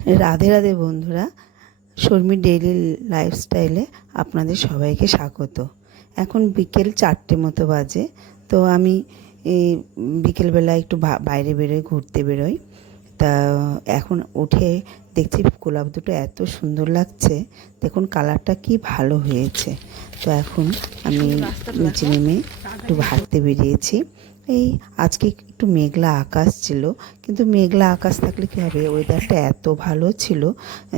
राधे राधे बंधुरा शर्मी डेली लाइफस्टाइले आपनादेर सबाइके स्वागत। एखन बिकेल 4टे मतो बाजे। तो आमी बिकेल बेला एकटु बाइरे बेरोई, घुरते बेरोई। ता एखन उठे देखछि गोलाप दुटो एत सुंदर लागছে। देखुन कालारटा कि भालो हयेছে। तो एखन आमी नीचे नेमे एकटु हाঁটতে बेरिয়েছি। এই আজকে একটু মেঘলা আকাশ ছিল, কিন্তু মেঘলা আকাশ থাকলে কী হবে, ওয়েদারটা এত ভালো ছিল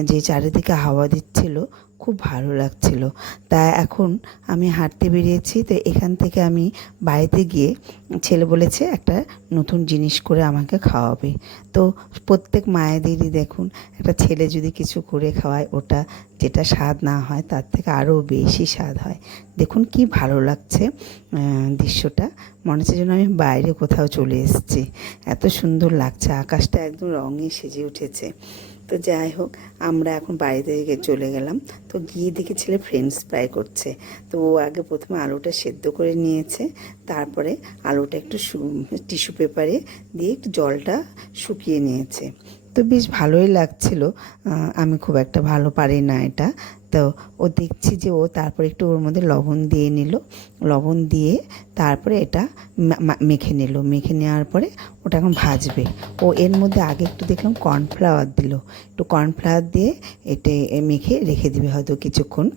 যে চারিদিকে হাওয়া দিচ্ছিল, খুব ভালো লাগছিল। তা এখন আমি হাঁটতে বেরিয়েছি। তো এখান থেকে আমি বাড়িতে গিয়ে ছেলে বলেছে একটা নতুন জিনিস করে আমাকে খাওয়াবে। তো প্রত্যেক মায়েদেরই দেখুন, একটা ছেলে যদি কিছু করে খাওয়ায়, ওটা যেটা স্বাদ না হয় তার থেকে আরও বেশি স্বাদ হয়। দেখুন কি ভালো লাগছে দৃশ্যটা, মনে হচ্ছে যেন আমি বাইরে কোথাও চলে এসেছি, এত সুন্দর লাগছে। আকাশটা একদম রঙে সেজে উঠেছে। তো যাই হোক, আমরা এখন বাড়িতে চলে গেলাম। তো গিয়ে দেখে ছেলে ফ্রেঞ্চ ফ্রাই করছে। তো ও আগে প্রথমে আলুটা সেদ্ধ করে নিয়েছে, তারপরে আলুটা একটু টিস্যু পেপারে দিয়ে একটু জলটা শুকিয়ে নিয়েছে। তো বেশ ভালোই লাগছিল। আমি খুব একটা ভালো পারি না এটা। তো ও দেখছি যে ও তারপরে একটু ওর মধ্যে লবণ দিয়ে নিল, লবণ দিয়ে তারপরে এটা মেখে নিল। মেখে নেওয়ার পরে ওটা এখন ভাজবে। ও এর মধ্যে আগে একটু দেখলাম কর্নফ্লাওয়ার দিল, একটু কর্নফ্লাওয়ার দিয়ে এটা মেখে রেখে দিবে হয়তো কিছুক্ষণ।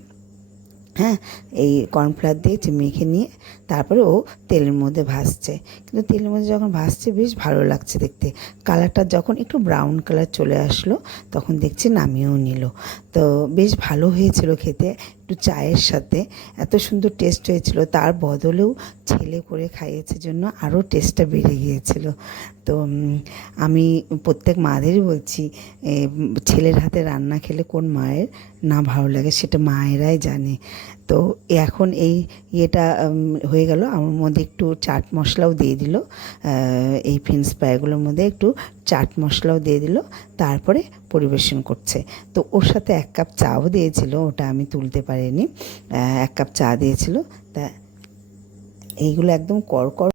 হ্যাঁ, এই কর্নফ্লাওয়ার দিয়ে মেখে নিয়ে তারপরে ও তেলের মধ্যে ভাজছে। কিন্তু তেলের মধ্যে যখন ভাজছে বেশ ভালো লাগছে দেখতে। কালারটা যখন একটু ব্রাউন কালার চলে আসলো, তখন দেখছি নামিয়েও নিল। তো বেশ ভালো হয়েছিল খেতে, একটু চায়ের সাথে এত সুন্দর টেস্ট হয়েছিল। তার বদলেও ছেলে করে খাইয়েছে জন্য আরও টেস্টটা বেড়ে গিয়েছিল। তো আমি প্রত্যেক মাদেরই বলছি, ছেলের হাতে রান্না খেলে কোন মায়ের না ভালো লাগে সেটা মায়েরাই জানে। তো এখন এই ইয়েটা হয়ে গেল, আমার মধ্যে একটু চাট মশলাও দিয়ে দিল। এই ফ্রেঞ্চ ফ্রাইগুলোর মধ্যে একটু চাট মশলাও দিয়ে দিল, তারপরে পরিবেশন করছে। তো ওর সাথে 1 কাপ চাও দিয়েছিল, ওটা আমি তুলতে পারিনি। 1 কাপ চা দিয়েছিল। তা এইগুলো একদম কড়কড়